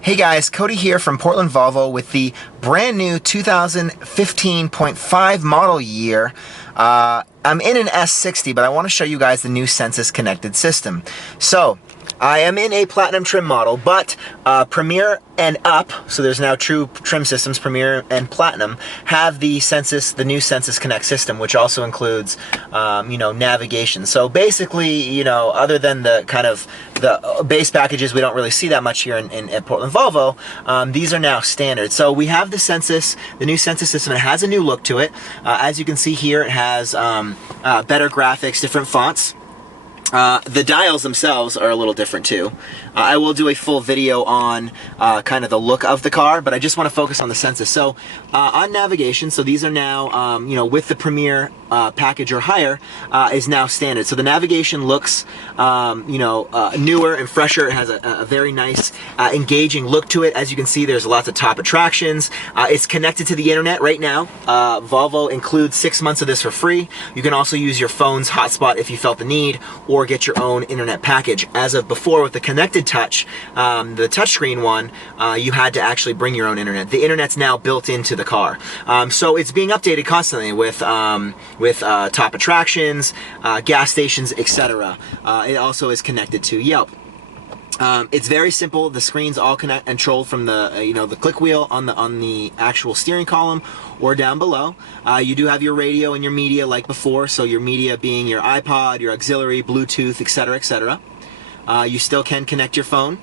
Hey guys, Cody here from Portland Volvo with the brand new 2015.5 model year. I'm in an S60, but I want to show you guys the new Sensus connected system. So, I am in a Platinum trim model, but Premier and up, so there's now true trim systems, Premier and Platinum, have the new Sensus Connect system, which also includes, navigation. So basically, other than the kind of the base packages we don't really see that much here at Portland Volvo, these are now standard. So we have the new Sensus system. It has a new look to it. As you can see here, it has better graphics, different fonts. The dials themselves are a little different too. I will do a full video on kind of the look of the car, but I just want to focus on the Sensus. So on navigation, so these are now, with the Premier package or higher, is now standard. So the navigation looks, newer and fresher. It has a very nice, engaging look to it. As you can see, there's lots of top attractions. It's connected to the internet right now. Volvo includes 6 months of this for free. You can also use your phone's hotspot if you felt the need, or get your own internet package. As of before, with the connected touch, the touchscreen one, you had to actually bring your own internet. The internet's now built into the car. So it's being updated constantly with top attractions, gas stations, etc. It also is connected to Yelp. It's very simple. The screen's all controlled from the the click wheel on the actual steering column or down below. You do have your radio and your media like before, so your media being your iPod, your auxiliary, Bluetooth, etc., etc. You still can connect your phone,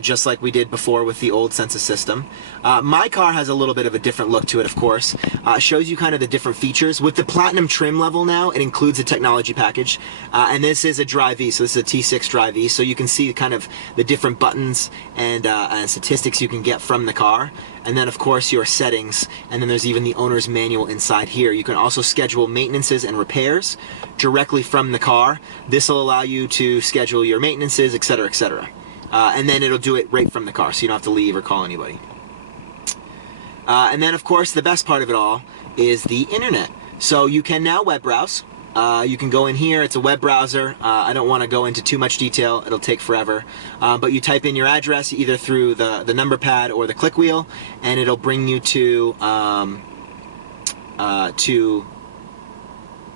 just like we did before with the old Sensus system. My car has a little bit of a different look to it, of course. Shows you kind of the different features. With the Platinum trim level now, it includes a technology package. And this is a Drive E, so this is a T6 Drive E, so you can see kind of the different buttons and statistics you can get from the car. And then, of course, your settings, and then there's even the owner's manual inside here. You can also schedule maintenances and repairs directly from the car. This will allow you to schedule your maintenances, etc., etc. And then it'll do it right from the car, so you don't have to leave or call anybody. And then, of course, the best part of it all is the internet. So you can now web browse. You can go in here. It's a web browser. I don't want to go into too much detail. It'll take forever. But you type in your address either through the number pad or the click wheel, and it'll bring you to the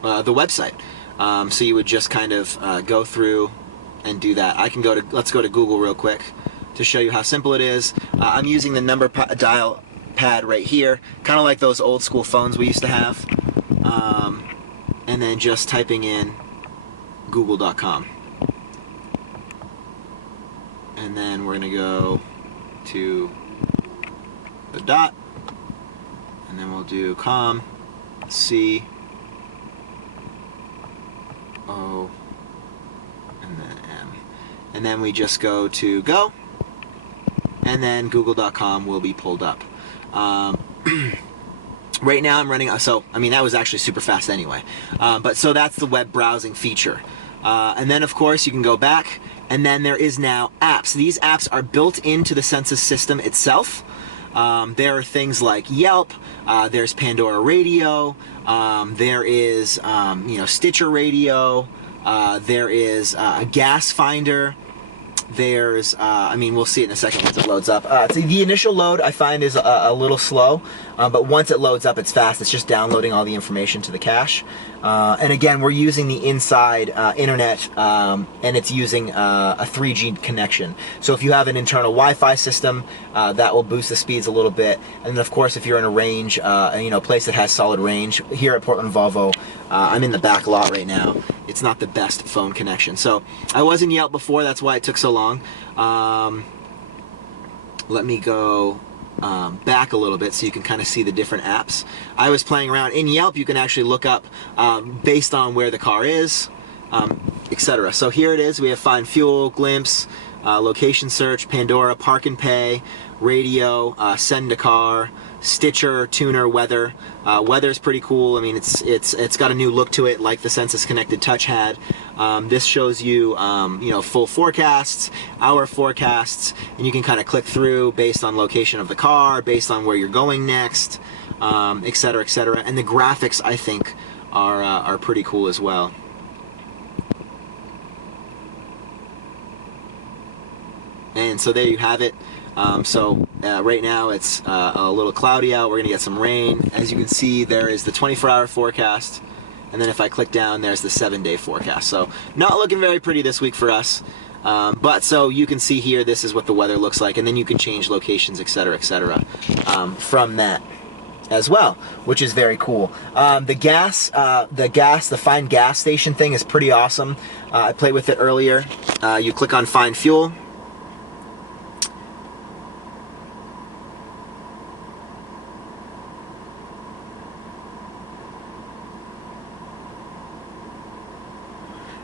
website. So you would just kind of go through and do that. I can let's go to Google real quick to show you how simple it is. I'm using the number dial pad right here, kind of like those old school phones we used to have, and then just typing in google.com, and then we're gonna go to the dot, and then we'll do com C O and then M, and then we just go to go, and then google.com will be pulled up. Right now I'm running, so I mean that was actually super fast anyway, but so that's the web browsing feature. And then of course you can go back, and then there is now apps. These apps are built into the Sensus system itself. There are things like Yelp, there's Pandora Radio, there is Stitcher Radio, there is a gas finder. There's, we'll see it in a second once it loads up. So the initial load I find is a little slow, but once it loads up, it's fast. It's just downloading all the information to the cache. And again, we're using the inside internet, and it's using a 3G connection. So if you have an internal Wi-Fi system, that will boost the speeds a little bit. And then of course, if you're in a range, place that has solid range, here at Portland Volvo, I'm in the back lot right now. It's not the best phone connection. So I was in Yelp before, that's why it took so long. Let me go back a little bit so you can kind of see the different apps. I was playing around. In Yelp, you can actually look up based on where the car is, etc. So here it is. We have Find Fuel, Glimpse, Location Search, Pandora, Park and Pay, Radio, Send a Car, Stitcher, Tuner, Weather. Weather's pretty cool. I mean, it's got a new look to it, like the Sensus Connected Touch had. This shows you, full forecasts, hour forecasts, and you can kind of click through based on location of the car, based on where you're going next, etc., etc. And the graphics, I think, are pretty cool as well. And so there you have it. Right now it's a little cloudy out. We're gonna get some rain. As you can see, there is the 24-hour forecast. And then if I click down, there's the 7-day forecast. So not looking very pretty this week for us. But so you can see here, this is what the weather looks like. And then you can change locations, etc., from that as well, which is very cool. The find gas station thing is pretty awesome. I played with it earlier. You click on find fuel.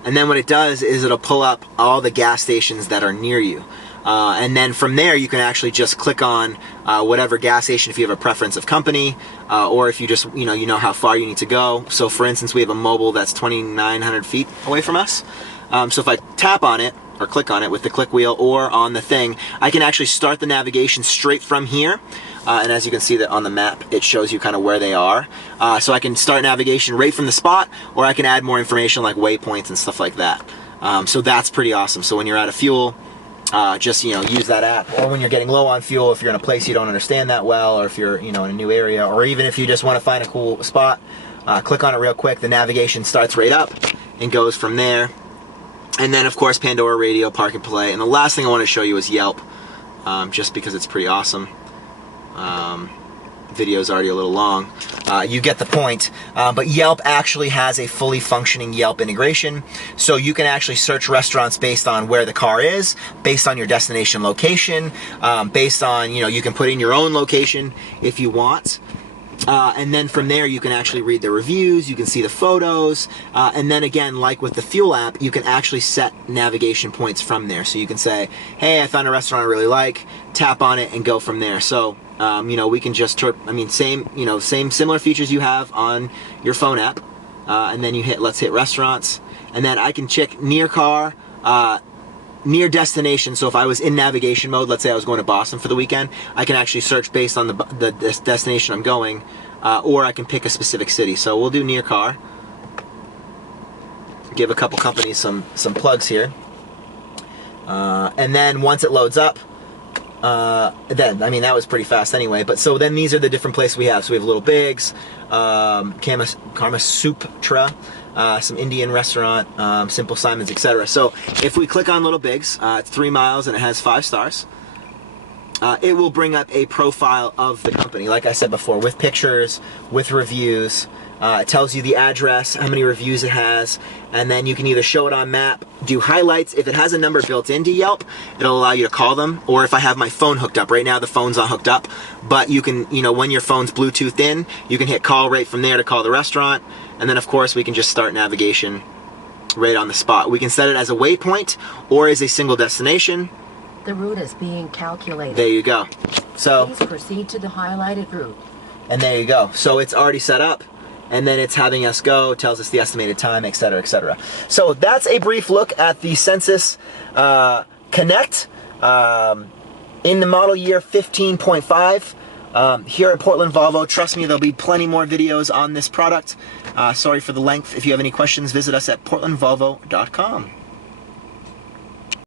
And then what it does is it'll pull up all the gas stations that are near you. And then from there, you can actually just click on whatever gas station if you have a preference of company, or if you just, you know how far you need to go. So for instance, we have a mobile that's 2,900 feet away from us. So if I tap on it, or click on it with the click wheel or on the thing, I can actually start the navigation straight from here. And as you can see that on the map, it shows you kind of where they are. So I can start navigation right from the spot, or I can add more information like waypoints and stuff like that. So that's pretty awesome. So when you're out of fuel, just use that app. Or when you're getting low on fuel, if you're in a place you don't understand that well, or if you're in a new area, or even if you just want to find a cool spot, click on it real quick. The navigation starts right up and goes from there. And then of course Pandora Radio, Park and Play. And the last thing I want to show you is Yelp, just because it's pretty awesome. Video's already a little long. You get the point. But Yelp actually has a fully functioning Yelp integration. So you can actually search restaurants based on where the car is, based on your destination location, based on, you can put in your own location if you want. And then from there, you can actually read the reviews, you can see the photos, and then again, like with the fuel app, you can actually set navigation points from there. So you can say, hey, I found a restaurant I really like, tap on it and go from there. So, we can just, similar features you have on your phone app, and then you let's hit restaurants, and then I can check near car, near destination. So if I was in navigation mode, let's say I was going to Boston for the weekend, I can actually search based on the destination I'm going, or I can pick a specific city. So we'll do near car. Give a couple companies some plugs here. And then once it loads up, that was pretty fast anyway, but so then these are the different places we have. So we have Little Bigs, Karma Sutra, some Indian restaurant, Simple Simons, etc. So if we click on Little Bigs, it's 3 miles and it has 5 stars. It will bring up a profile of the company, like I said before, with pictures, with reviews. It tells you the address, how many reviews it has, and then you can either show it on map, do highlights. If it has a number built into Yelp, it'll allow you to call them, or if I have my phone hooked up. Right now the phone's not hooked up, but you can, when your phone's Bluetoothed in, you can hit call right from there to call the restaurant, and then of course we can just start navigation right on the spot. We can set it as a waypoint or as a single destination. The route is being calculated. There you go. So please proceed to the highlighted route. And there you go. So it's already set up, and then it's having us go, tells us the estimated time, etc., etc. So that's a brief look at the Sensus Connect in the model year 15.5 here at Portland Volvo. Trust me, there'll be plenty more videos on this product. Sorry for the length. If you have any questions, visit us at portlandvolvo.com.